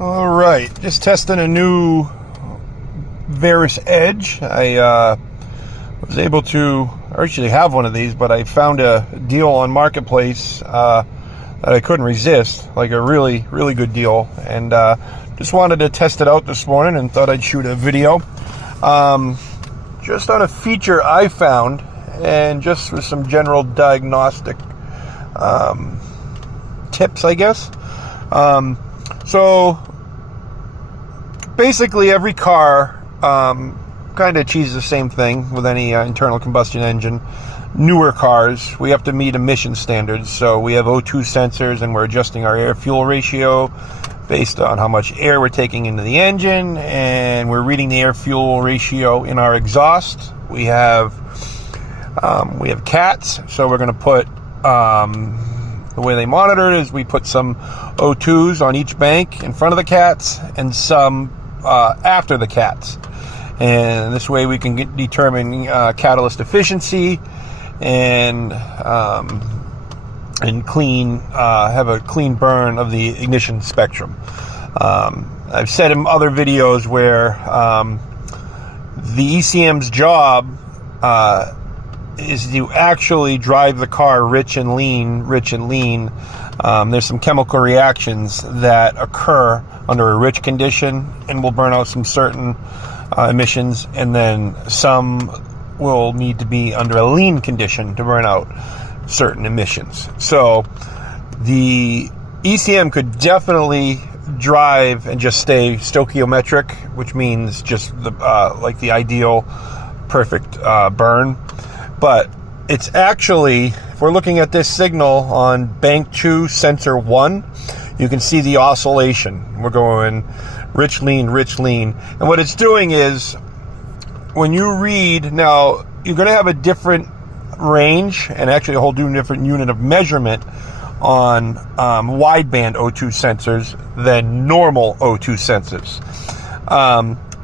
All right, just testing a new Varus Edge. I was able to actually have one of these, but I found a deal on Marketplace that I couldn't resist, like a really, really good deal, and just wanted to test it out this morning and thought I'd shoot a video. Just on a feature I found, and just with some general diagnostic tips, I guess. So basically every car kind of achieves the same thing with any internal combustion engine. Newer cars, we have to meet emission standards, so we have O2 sensors and we're adjusting our air-fuel ratio based on how much air we're taking into the engine, and we're reading the air-fuel ratio in our exhaust. We have cats, so we're going to put the way they monitor it is we put some O2s on each bank in front of the cats and some after the cats, and this way we can determine catalyst efficiency and clean have a clean burn of the ignition spectrum. I've said in other videos where the ECM's job is to actually drive the car rich and lean. There's some chemical reactions that occur under a rich condition and will burn out some certain emissions, and then some will need to be under a lean condition to burn out certain emissions. So the ECM could definitely drive and just stay stoichiometric, which means just the like the ideal perfect burn. But it's actually, if we're looking at this signal on bank 2 sensor 1, you can see the oscillation. We're going rich lean, and what it's doing is when you read, now you're going to have a different range and actually a whole different unit of measurement on wideband O2 sensors than normal O2 sensors.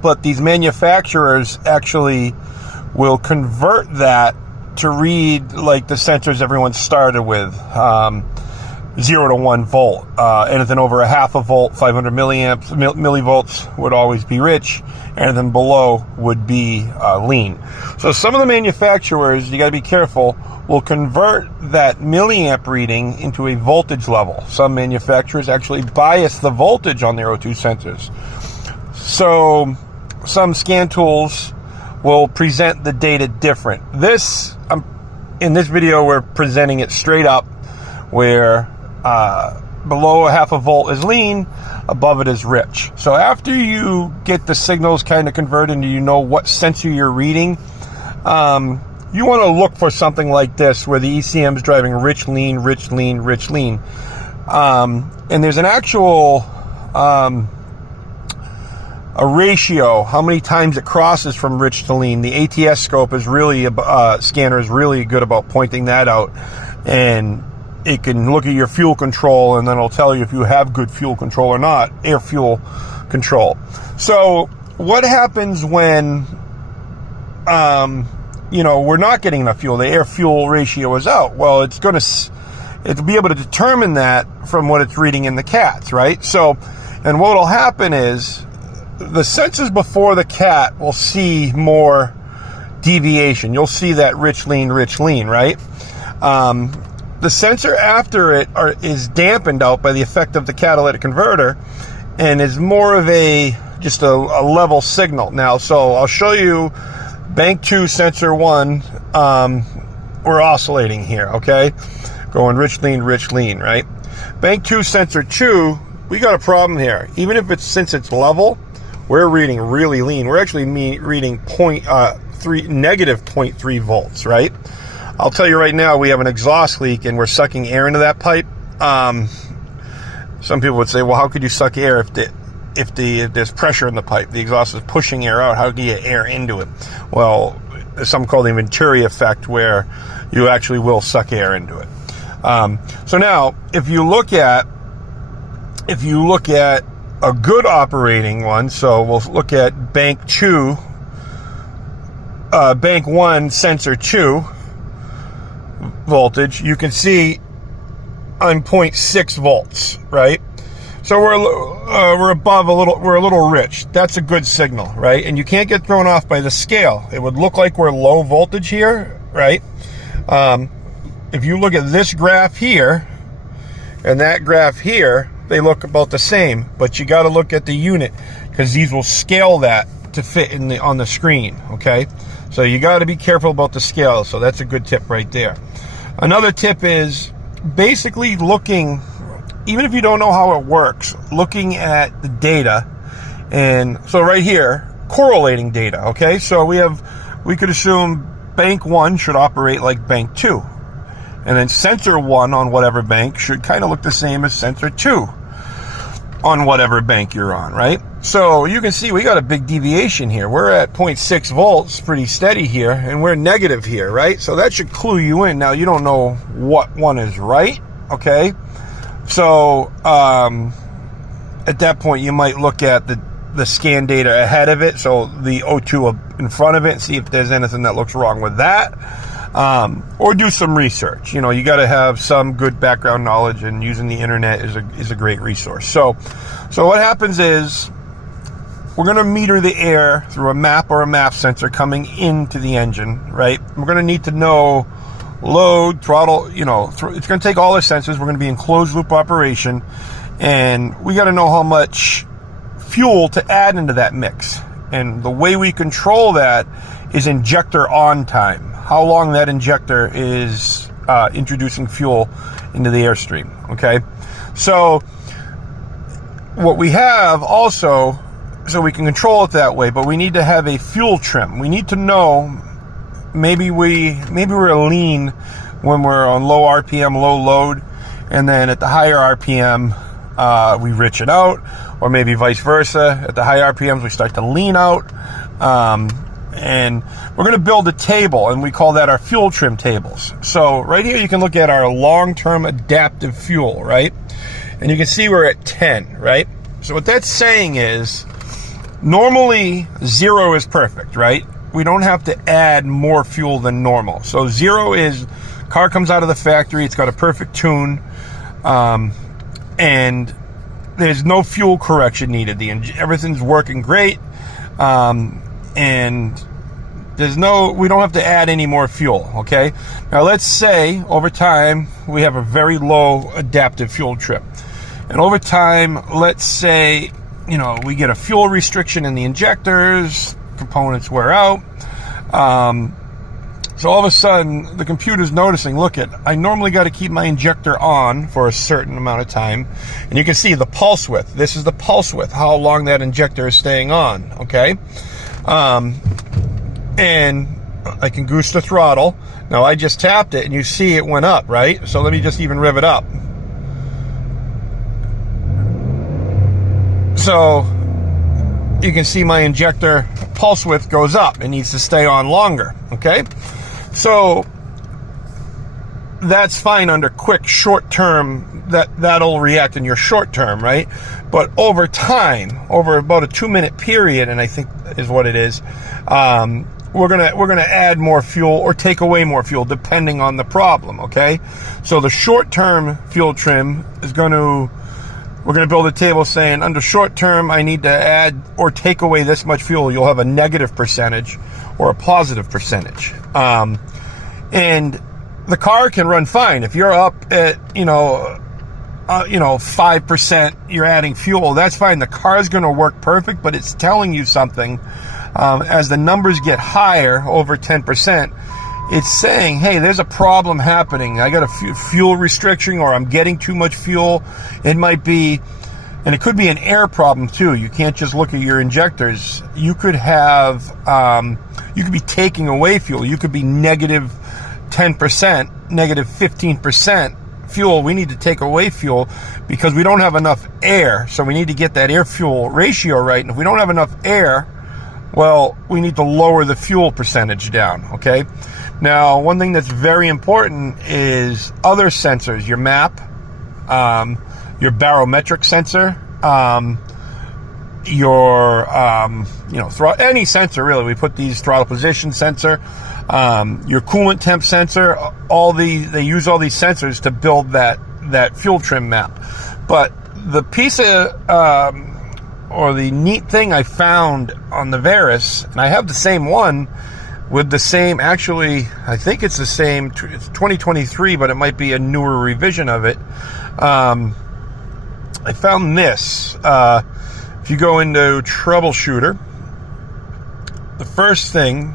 But these manufacturers actually will convert that to read like the sensors everyone started with, 0 to 1 volt. Anything over a half a volt, 500 millivolts would always be rich. Anything below would be lean. So some of the manufacturers, you got to be careful, will convert that milliamp reading into a voltage level. Some manufacturers actually bias the voltage on their O2 sensors. So some scan tools will present the data different. In this video, we're presenting it straight up, where below a half a volt is lean, above it is rich. So after you get the signals kind of converted and you know what sensor you're reading, you want to look for something like this where the ECM is driving rich lean. And there's an actual a ratio, how many times it crosses from rich to lean. The ATS scope is really, scanner is really good about pointing that out, and it can look at your fuel control and then it'll tell you if you have good fuel control or not, air fuel control. So what happens when, we're not getting enough fuel, the air fuel ratio is out? Well, it'll be able to determine that from what it's reading in the cats, right? So, and what will happen is the sensors before the cat will see more deviation. You'll see that rich lean, right? The sensor after it is dampened out by the effect of the catalytic converter and is more of just a level signal. Now, so I'll show you bank 2 sensor 1, we're oscillating here, okay? Going rich lean, right? Bank 2 sensor 2, we got a problem here. Even if since it's level, we're reading really lean. We're actually reading negative 0.3 volts, right? I'll tell you right now, we have an exhaust leak and we're sucking air into that pipe. Some people would say, well, how could you suck air if there's pressure in the pipe? The exhaust is pushing air out. How do you get air into it? Well, there's something called the Venturi effect where you actually will suck air into it. So now, if you look at a good operating one, so we'll look at bank 1 sensor 2 voltage, you can see I'm 0.6 volts, right? So we're above a little, we're a little rich. That's a good signal, right? And you can't get thrown off by the scale. It would look like we're low voltage here, right? If you look at this graph here and that graph here, they look about the same, but you got to look at the unit because these will scale that to fit in on the screen, okay? So you got to be careful about the scale. So that's a good tip right there. Another tip is basically looking, even if you don't know how it works, looking at the data. And so right here, correlating data, okay? So we could assume bank 1 should operate like bank 2. And then sensor 1 on whatever bank should kind of look the same as sensor 2 on whatever bank you're on, right? So you can see we got a big deviation here. We're at 0.6 volts, pretty steady here, and we're negative here, right? So that should clue you in. Now, you don't know what one is right, okay? So at that point, you might look at the scan data ahead of it, so the O2 in front of it, and see if there's anything that looks wrong with that. Or do some research. You know, you got to have some good background knowledge, and using the internet is a great resource. So what happens is we're going to meter the air through a map or a MAP sensor coming into the engine, right? We're going to need to know load, throttle, you know, it's going to take all the sensors. We're going to be in closed loop operation, and we got to know how much fuel to add into that mix. And the way we control that is injector on time. How long that injector is introducing fuel into the airstream, okay? So what we have also, so we can control it that way, but we need to have a fuel trim. We need to know maybe we're lean when we're on low RPM, low load, and then at the higher RPM, we rich it out, or maybe vice versa. At the high RPMs, we start to lean out. And we're going to build a table, and we call that our fuel trim tables. So right here, you can look at our long-term adaptive fuel, right? And you can see we're at 10, right? So what that's saying is, normally 0 is perfect, right? We don't have to add more fuel than normal. So 0 is, car comes out of the factory, it's got a perfect tune, and there's no fuel correction needed. Everything's working great. And we don't have to add any more fuel, okay? Now let's say over time we have a very low adaptive fuel trim. And over time, let's say, you know, we get a fuel restriction in the injectors, components wear out. So all of a sudden the computer's noticing, look, I normally got to keep my injector on for a certain amount of time. And you can see the pulse width. This is the pulse width, how long that injector is staying on, okay? And I can goose the throttle. Now I just tapped it and you see it went up, right? So let me just even rev it up. So you can see my injector pulse width goes up. It needs to stay on longer, okay? So that's fine under quick short term, that'll react in your short term, right? But over time, over about a 2-minute period, and I think is what it is, we're gonna add more fuel or take away more fuel depending on the problem, okay? So the short term fuel trim is we're gonna build a table saying under short term I need to add or take away this much fuel. You'll have a negative percentage or a positive percentage. And the car can run fine. If you're up at, 5%, you're adding fuel, that's fine. The car is going to work perfect, but it's telling you something. As the numbers get higher, over 10%, it's saying, hey, there's a problem happening. I got a fuel restriction, or I'm getting too much fuel. It might be, and it could be an air problem too. You can't just look at your injectors. You could have, you could be taking away fuel. You could be negative 10%, negative 15% fuel. We need to take away fuel because we don't have enough air. So we need to get that air fuel ratio right. And if we don't have enough air, well, we need to lower the fuel percentage down, okay? Now, one thing that's very important is other sensors, your MAP, your barometric sensor, any sensor really. We put these throttle position sensor, your coolant temp sensor, they use all these sensors to build that fuel trim map. But the piece of or the neat thing I found on the Verus, and I have the same one with the same, actually, I think it's the same, it's 2023, but it might be a newer revision of it. I found this. If you go into Troubleshooter, the first thing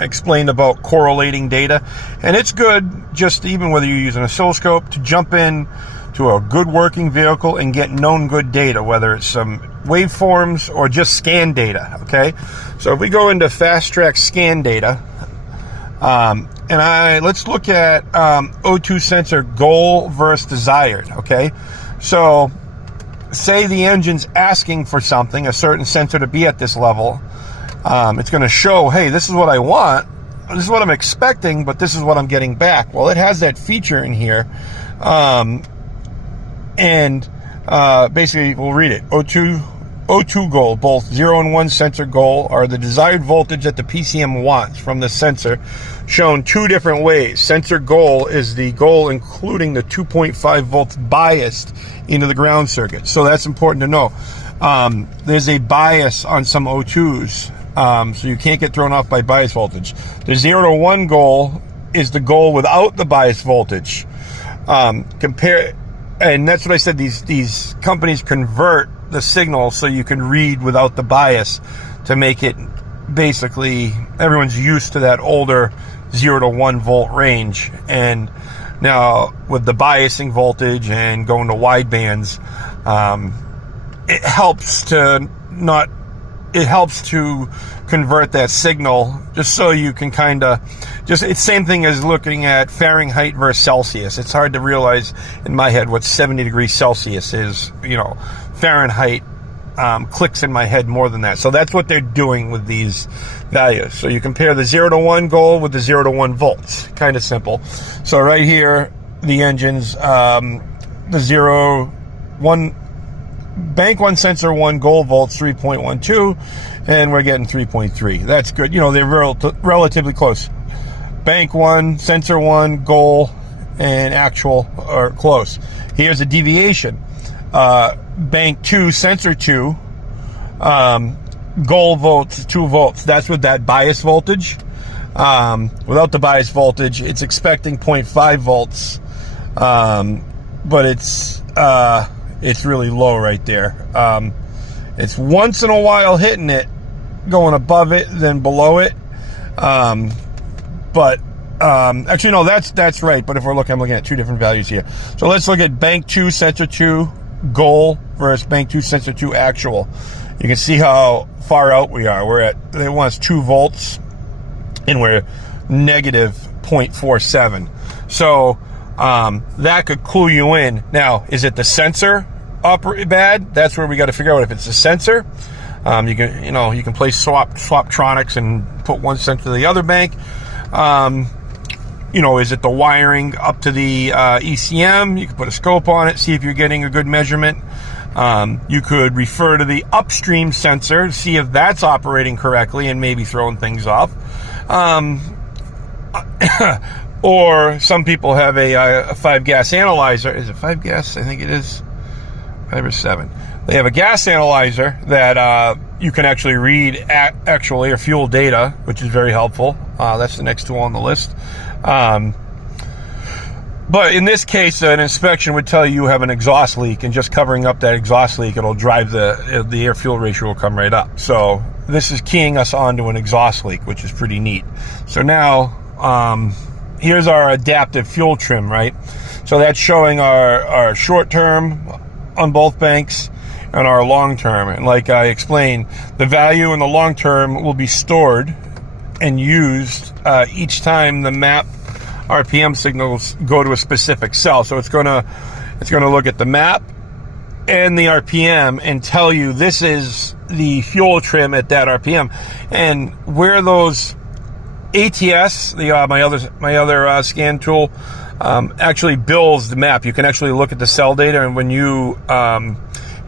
I explained about correlating data, and it's good, just even whether you use an oscilloscope, to jump in to a good working vehicle and get known good data, whether it's some waveforms or just scan data, okay? So if we go into Fast Track scan data, let's look at O2 sensor goal versus desired, okay? So say the engine's asking for something, a certain sensor to be at this level, it's going to show, hey, this is what I want, this is what I'm expecting, but this is what I'm getting back. Well, it has that feature in here, basically we'll read it. O2 goal, both 0 and 1 sensor goal are the desired voltage that the PCM wants from the sensor, shown two different ways. Sensor goal is the goal including the 2.5 volts biased into the ground circuit. So that's important to know. There's a bias on some O2s, so you can't get thrown off by bias voltage. The 0 to 1 goal is the goal without the bias voltage. And that's what I said, these companies convert the signal so you can read without the bias to make it, basically, everyone's used to that older 0 to 1 volt range. And now with the biasing voltage and going to wide bands, it helps to convert that signal, just so you can kind of, it's same thing as looking at Fahrenheit versus Celsius. It's hard to realize in my head what 70 degrees Celsius is. Fahrenheit clicks in my head more than that. So that's what they're doing with these values. So you compare the 0 to 1 goal with the 0 to 1 volts. Kind of simple. So right here, the engines, the 0, 1, bank 1 sensor 1 goal volts 3.12, and we're getting 3.3. That's good. They're relatively close. Bank 1 sensor 1 goal and actual are close. Here's a deviation. Bank 2 sensor 2 goal volts 2 volts. That's with that bias voltage. Without the bias voltage, it's expecting 0.5 volts, but it's really low right there. It's once in a while hitting it, going above it, then below it. Actually, no, that's right. But if I'm looking at two different values here. So let's look at bank 2 sensor 2 goal versus bank 2 sensor 2 actual. You can see how far out we are. It wants 2 volts, and we're negative 0.47. So that could clue you in. Now, is it the sensor bad? That's where we got to figure out if it's the sensor. You can play swaptronics and put one sensor to the other bank. Is it the wiring up to the ECM? You can put a scope on it, see if you're getting a good measurement. You could refer to the upstream sensor, see if that's operating correctly and maybe throwing things off. Or some people have a 5-gas analyzer. Is it 5-gas? I think it is 5 or 7. They have a gas analyzer that you can actually read actually or fuel data, which is very helpful. That's the next tool on the list. But in this case, an inspection would tell you have an exhaust leak, and just covering up that exhaust leak, it'll drive the air-fuel ratio will come right up. So this is keying us onto an exhaust leak, which is pretty neat. So now, here's our adaptive fuel trim, right? So that's showing our short term on both banks and our long term. And like I explained, the value in the long term will be stored and used each time the map RPM signals go to a specific cell. So it's gonna look at the map and the RPM and tell you this is the fuel trim at that RPM. And where those ATS, my other scan tool, actually builds the map. You can actually look at the cell data, and when you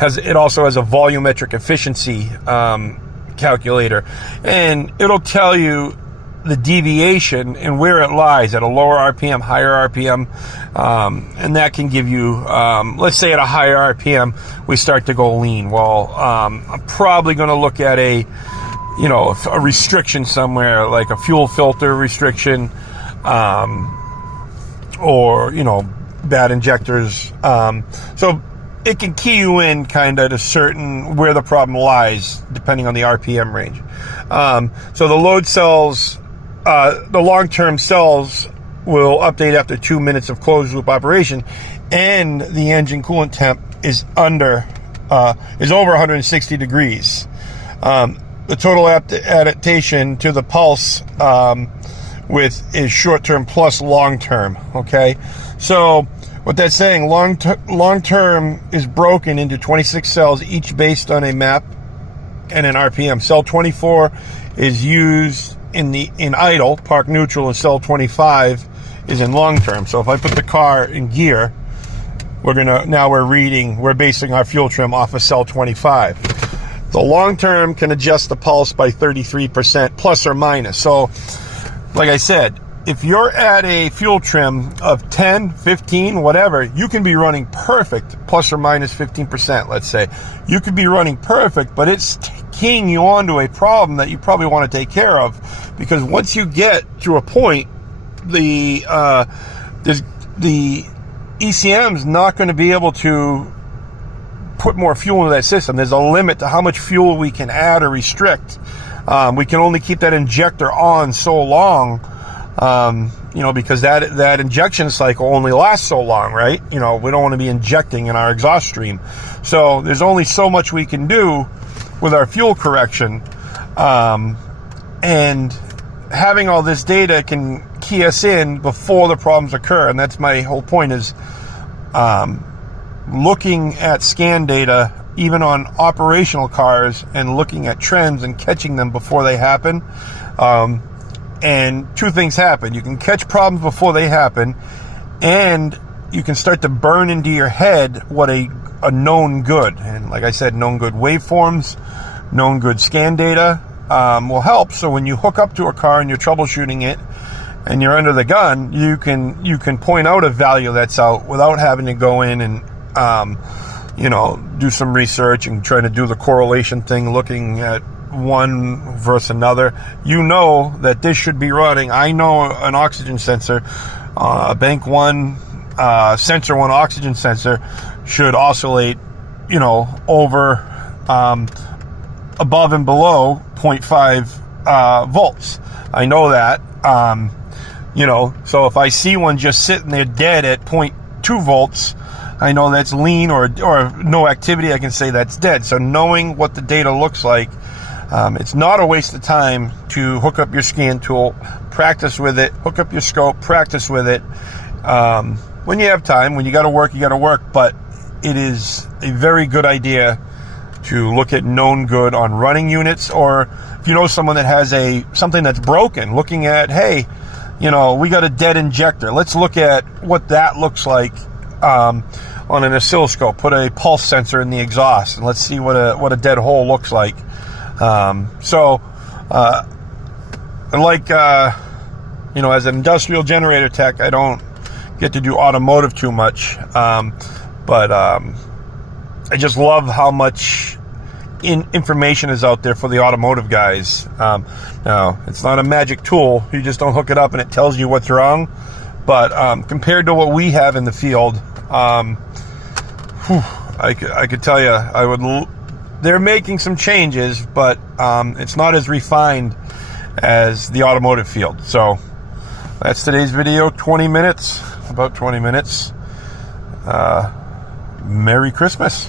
it also has a volumetric efficiency calculator, and it'll tell you the deviation and where it lies at a lower RPM, higher RPM, and that can give you, let's say at a higher RPM, we start to go lean. Well, I'm probably going to look at a restriction somewhere, like a fuel filter restriction, or, bad injectors. So it can key you in kind of to certain where the problem lies, depending on the RPM range. So the load cells, the long-term cells will update after 2 minutes of closed loop operation, and the engine coolant temp is over 160 degrees. The total adaptation to the pulse is short-term plus long-term. Okay, so what that's saying, long-term is broken into 26 cells, each based on a map and an RPM. Cell 24 is used in idle, park neutral, and cell 25 is in long-term. So if I put the car in gear, we're basing our fuel trim off of cell 25. The long-term can adjust the pulse by 33% plus or minus. So like I said, if you're at a fuel trim of 10, 15, whatever, you can be running perfect, plus or minus 15%, let's say. You could be running perfect, but it's keying you onto a problem that you probably want to take care of, because once you get to a point, the ECM's not going to be able to put more fuel into that system. There's a limit to how much fuel we can add or restrict. We can only keep that injector on so long, because that injection cycle only lasts so long, right? We don't want to be injecting in our exhaust stream. So there's only so much we can do with our fuel correction. And having all this data can key us in before the problems occur. And that's my whole point, is looking at scan data, even on operational cars, and looking at trends and catching them before they happen. And two things happen. You can catch problems before they happen, and you can start to burn into your head what a known good. And like I said, known good waveforms, known good scan data will help. So when you hook up to a car and you're troubleshooting it and you're under the gun, you can point out a value that's out without having to go in and do some research and try to do the correlation thing, looking at one versus another. That this should be running. I know an oxygen sensor, a bank one, sensor one oxygen sensor should oscillate, over, above and below 0.5 volts. I know that, so if I see one just sitting there dead at 0.2 volts, I know that's lean or no activity. I can say that's dead. So knowing what the data looks like, it's not a waste of time to hook up your scan tool, practice with it, hook up your scope, practice with it. When you have time, when you got to work, you got to work. But it is a very good idea to look at known good on running units, or if you know someone that has something that's broken, looking at, hey, we got a dead injector. Let's look at what that looks like on an oscilloscope. Put a pulse sensor in the exhaust and let's see what a dead hole looks like. As an industrial generator tech, I don't get to do automotive too much, but I just love how much information is out there for the automotive guys. Now, it's not a magic tool. You just don't hook it up and it tells you what's wrong. But compared to what we have in the field, I could tell you, they're making some changes, but it's not as refined as the automotive field. So that's today's video. 20 minutes, about 20 minutes. Merry Christmas.